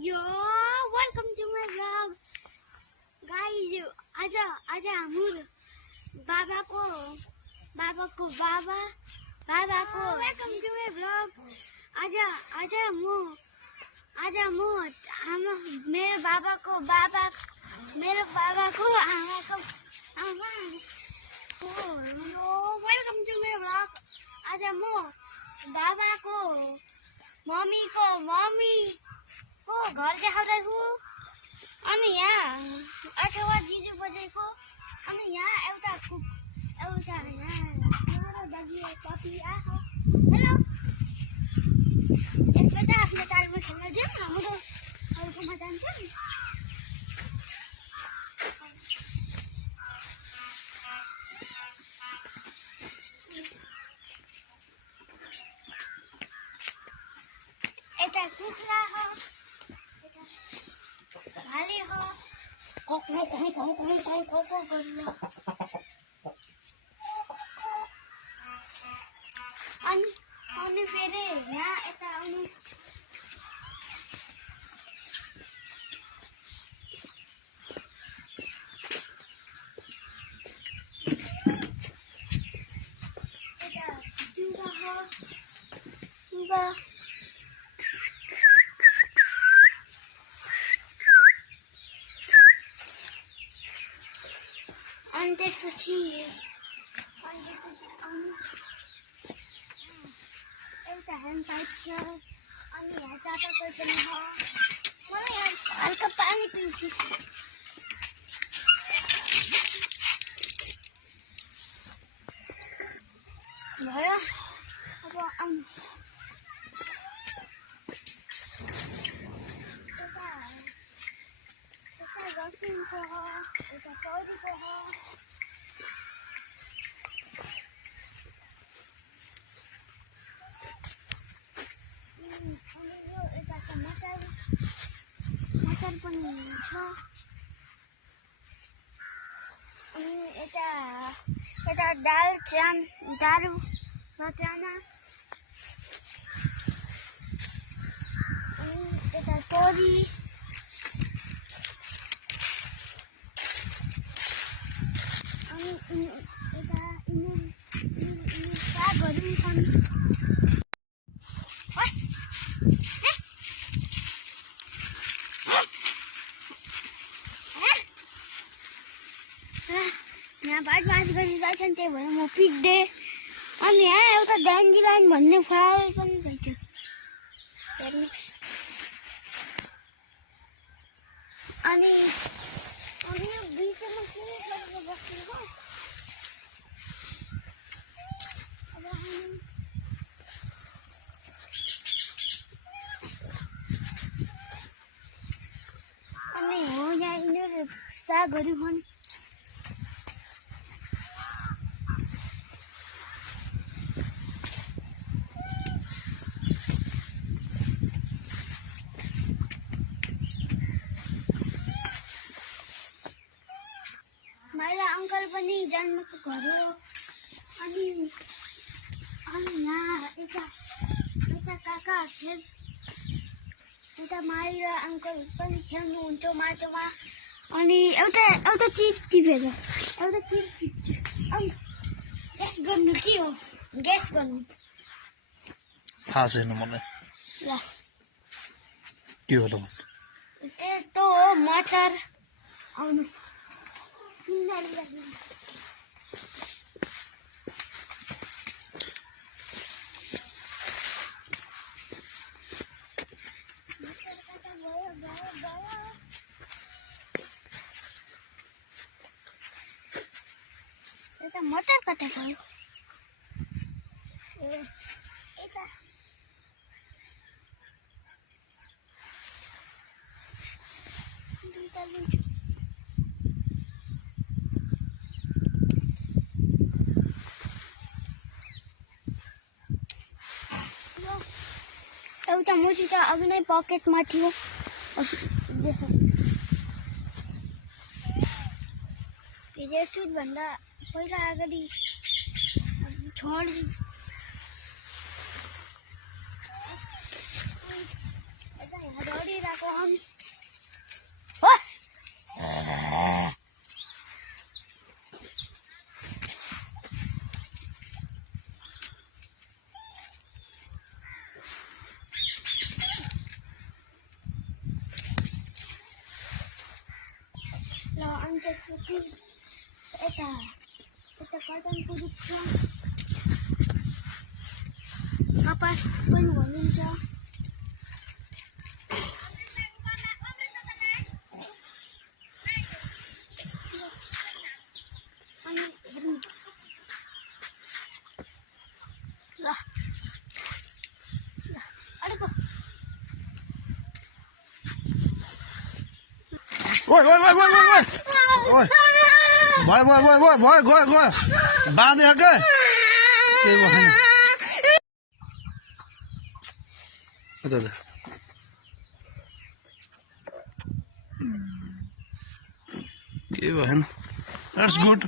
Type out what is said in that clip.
Yo, welcome to my vlog. Guys, आज हाम्रो बाबाको welcome to my vlog. आज म मेरो बाबाको आमा welcome to my vlog. आज म बाबाको मम्मीको घर देखाउँदैछु अनि यहाँ अथवा जिजु बजेको अनि यहाँ एउटा दगी पपी आएको हेलो यसले त आफ्नो टाढोमा खेल्न जाउँ हाम्रो अरूकोमा जान्छ नि यता कुखुरा हो भाले हो अनि फेरि यहाँ यता आउनु यता जुगा हो जुगा अनि त्यसपछि एउटा ह्यान्ड पाइप छ अनि यहाँ चापाकल पनि हो मलाई यहाँ हल्का पानी पिउँछु भयो अब आउनु यता गसिनको हो यता पौडीको हो मटर पनि छ अनि यता दाल दारू र चाना अनि यता तोरी अनि यता सागहरू छन् यहाँ बाटमास गरिरहेछन् त्यही भएर म पिक्दै अनि यहाँ एउटा ड्यान्डिलाइन भन्ने फ्लावर पनि रहेछ अनि यो बिचमा के गरेर बसेको अनि हो यहाँ यिनीहरू सागहरू छन् माइला अङ्कल पनि जन्मको घर हो अनि यहाँ यता काका यता माइला अङ्कल पनि खेल्नुहुन्छ माटोमा अनि एउटा चिज टिपेर अनि गेस गर्नु के हो गेस गर्नु थाहा छैन मलाई ल के होला त्यो हो मटर आउनु मटर कता गयो एउटा मुसित अघि नै पकेटमा थियो हिजो सुटभन्दा पहिला अगाडि छोड्दिनु यता यहाँ दौडिरहेको ल अन्त यता यता कटनको रुख छ कपास पनि भनिन्छ अनि ल अरेको ओइ ओइ ओइ ओइ ओइ ओइ भयो भयो भयो भयो भयो गयो गयो बाँध्यो के केही भएन केही भएन द्याट्स गुड